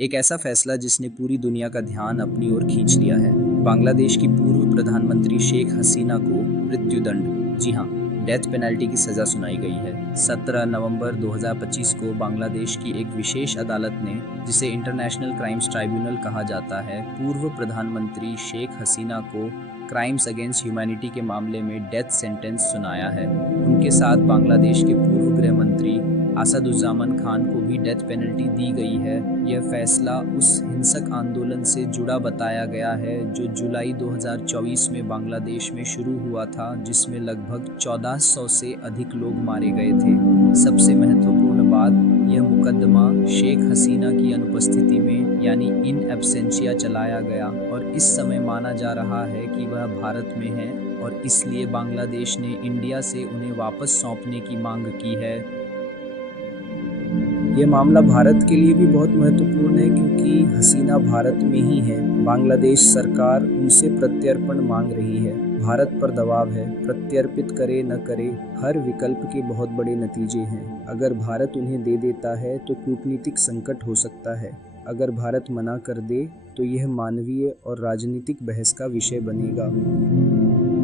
एक ऐसा फैसला जिसने पूरी दुनिया का ध्यान अपनी ओर खींच लिया है। बांग्लादेश की पूर्व प्रधानमंत्री शेख हसीना को मृत्युदंड, जी हाँ, डेथ पेनल्टी की सजा सुनाई गई है। 17 नवंबर 2025 को बांग्लादेश की एक विशेष अदालत ने, जिसे इंटरनेशनल क्राइम्स ट्राइब्यूनल कहा जाता है, पूर्व प्रधानमंत्री शेख हसीना को क्राइम्स अगेंस्ट ह्यूमैनिटी के मामले में डेथ सेंटेंस सुनाया है। उनके साथ बांग्लादेश के पूर्व गृह मंत्री असदुज्जामान खान को भी डेथ पेनल्टी दी गई है। यह फैसला उस हिंसक आंदोलन से जुड़ा बताया गया है जो जुलाई 2024 में बांग्लादेश में शुरू हुआ था, जिसमें लगभग 1400 से अधिक लोग मारे गए थे। सबसे महत्वपूर्ण बात, यह मुकदमा शेख हसीना की अनुपस्थिति में यानी इन एब्सेंशिया चलाया गया और इस समय माना जा रहा है कि वह भारत में है और इसलिए बांग्लादेश ने इंडिया से उन्हें वापस सौंपने की मांग की है। ये मामला भारत के लिए भी बहुत महत्वपूर्ण है क्योंकि हसीना भारत में ही है। बांग्लादेश सरकार उनसे प्रत्यर्पण मांग रही है। भारत पर दबाव है, प्रत्यर्पित करे न करे, हर विकल्प के बहुत बड़े नतीजे हैं। अगर भारत उन्हें दे देता है तो कूटनीतिक संकट हो सकता है। अगर भारत मना कर दे तो यह मानवीय और राजनीतिक बहस का विषय बनेगा।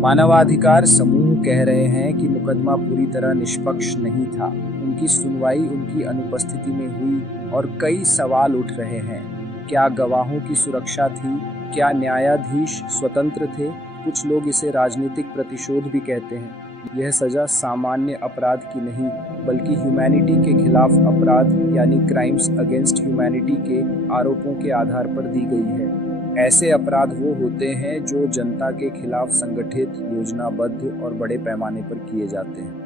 मानवाधिकार समूह कह रहे हैं कि मुकदमा पूरी तरह निष्पक्ष नहीं था। उनकी सुनवाई उनकी अनुपस्थिति में हुई और कई सवाल उठ रहे हैं। क्या गवाहों की सुरक्षा थी? क्या न्यायाधीश स्वतंत्र थे? कुछ लोग इसे राजनीतिक प्रतिशोध भी कहते हैं। यह सजा सामान्य अपराध की नहीं, बल्कि ह्यूमैनिटी के खिलाफ अपराध यानी क्राइम्स अगेंस्ट ह्यूमैनिटी के आरोपों के आधार पर दी गई है। ऐसे अपराध वो होते हैं जो जनता के खिलाफ संगठित, योजनाबद्ध और बड़े पैमाने पर किए जाते हैं।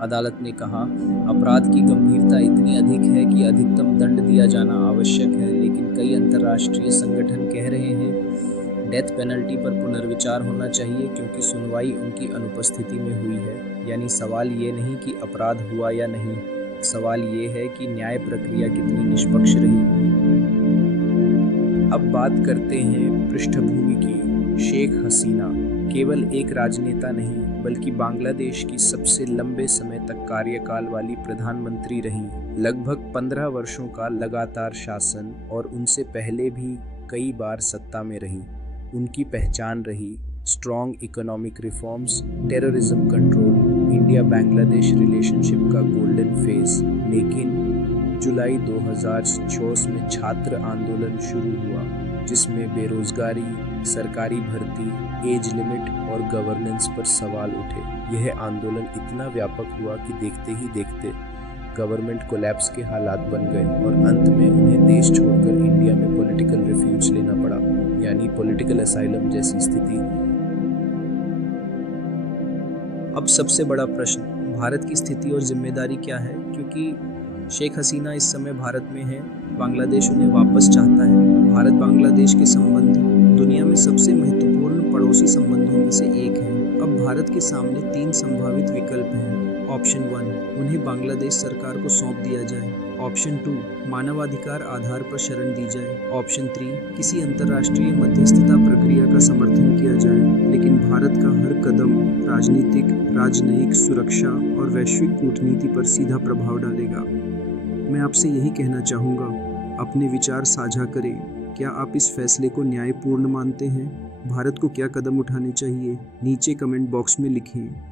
अदालत ने कहा, अपराध की गंभीरता इतनी अधिक है कि अधिकतम दंड दिया जाना आवश्यक है, लेकिन कई अंतर्राष्ट्रीय संगठन कह रहे हैं डेथ पेनल्टी पर पुनर्विचार होना चाहिए क्योंकि सुनवाई उनकी अनुपस्थिति में हुई है। यानी सवाल ये नहीं कि अपराध हुआ या नहीं, सवाल ये है कि न्याय प्रक्रिया कितनी निष्पक्ष रही। अब बात करते हैं पृष्ठभूमि की। शेख हसीना केवल एक राजनेता नहीं, बल्कि बांग्लादेश की सबसे लंबे समय तक कार्यकाल वाली प्रधानमंत्री रहीं। लगभग 15 वर्षों का लगातार शासन और उनसे पहले भी कई बार सत्ता में रहीं। उनकी पहचान रही strong economic reforms, terrorism control, India Bangladesh relationship का गोल्डन फेज। लेकिन जुलाई 2024 में छात्र आंदोलन शुरू हुआ, जिसमें बेरोजगारी, सरकारी भर्ती, एज लिमिट और गवर्नेंस पर सवाल उठे। यह आंदोलन इतना व्यापक हुआ कि देखते ही देखते गवर्नमेंट कोलैप्स के हालात बन गए और अंत में उन्हें देश छोड़कर इंडिया में पॉलिटिकल रिफ्यूज लेना पड़ा, यानी पॉलिटिकल असाइलम जैसी स्थिति। अब सबसे बड़ा प्रश्न, भारत की स्थिति और जिम्मेदारी क्या है? क्योंकि शेख हसीना इस समय भारत में है, बांग्लादेश उन्हें वापस चाहता है। भारत बांग्लादेश के संबंध दुनिया में सबसे महत्वपूर्ण पड़ोसी संबंधों में से एक है। अब भारत के सामने 3 संभावित विकल्प हैं। ऑप्शन 1, उन्हें बांग्लादेश सरकार को सौंप दिया जाए। ऑप्शन 2, मानवाधिकार आधार पर शरण दी जाए। ऑप्शन 3, किसी अंतर्राष्ट्रीय मध्यस्थता प्रक्रिया का समर्थन किया जाए। लेकिन भारत का हर कदम राजनीतिक, राजनयिक, सुरक्षा और वैश्विक कूटनीति पर सीधा प्रभाव डालेगा। मैं आपसे यही कहना चाहूँगा, अपने विचार साझा करें। क्या आप इस फैसले को न्यायपूर्ण मानते हैं? भारत को क्या कदम उठाने चाहिए? नीचे कमेंट बॉक्स में लिखें।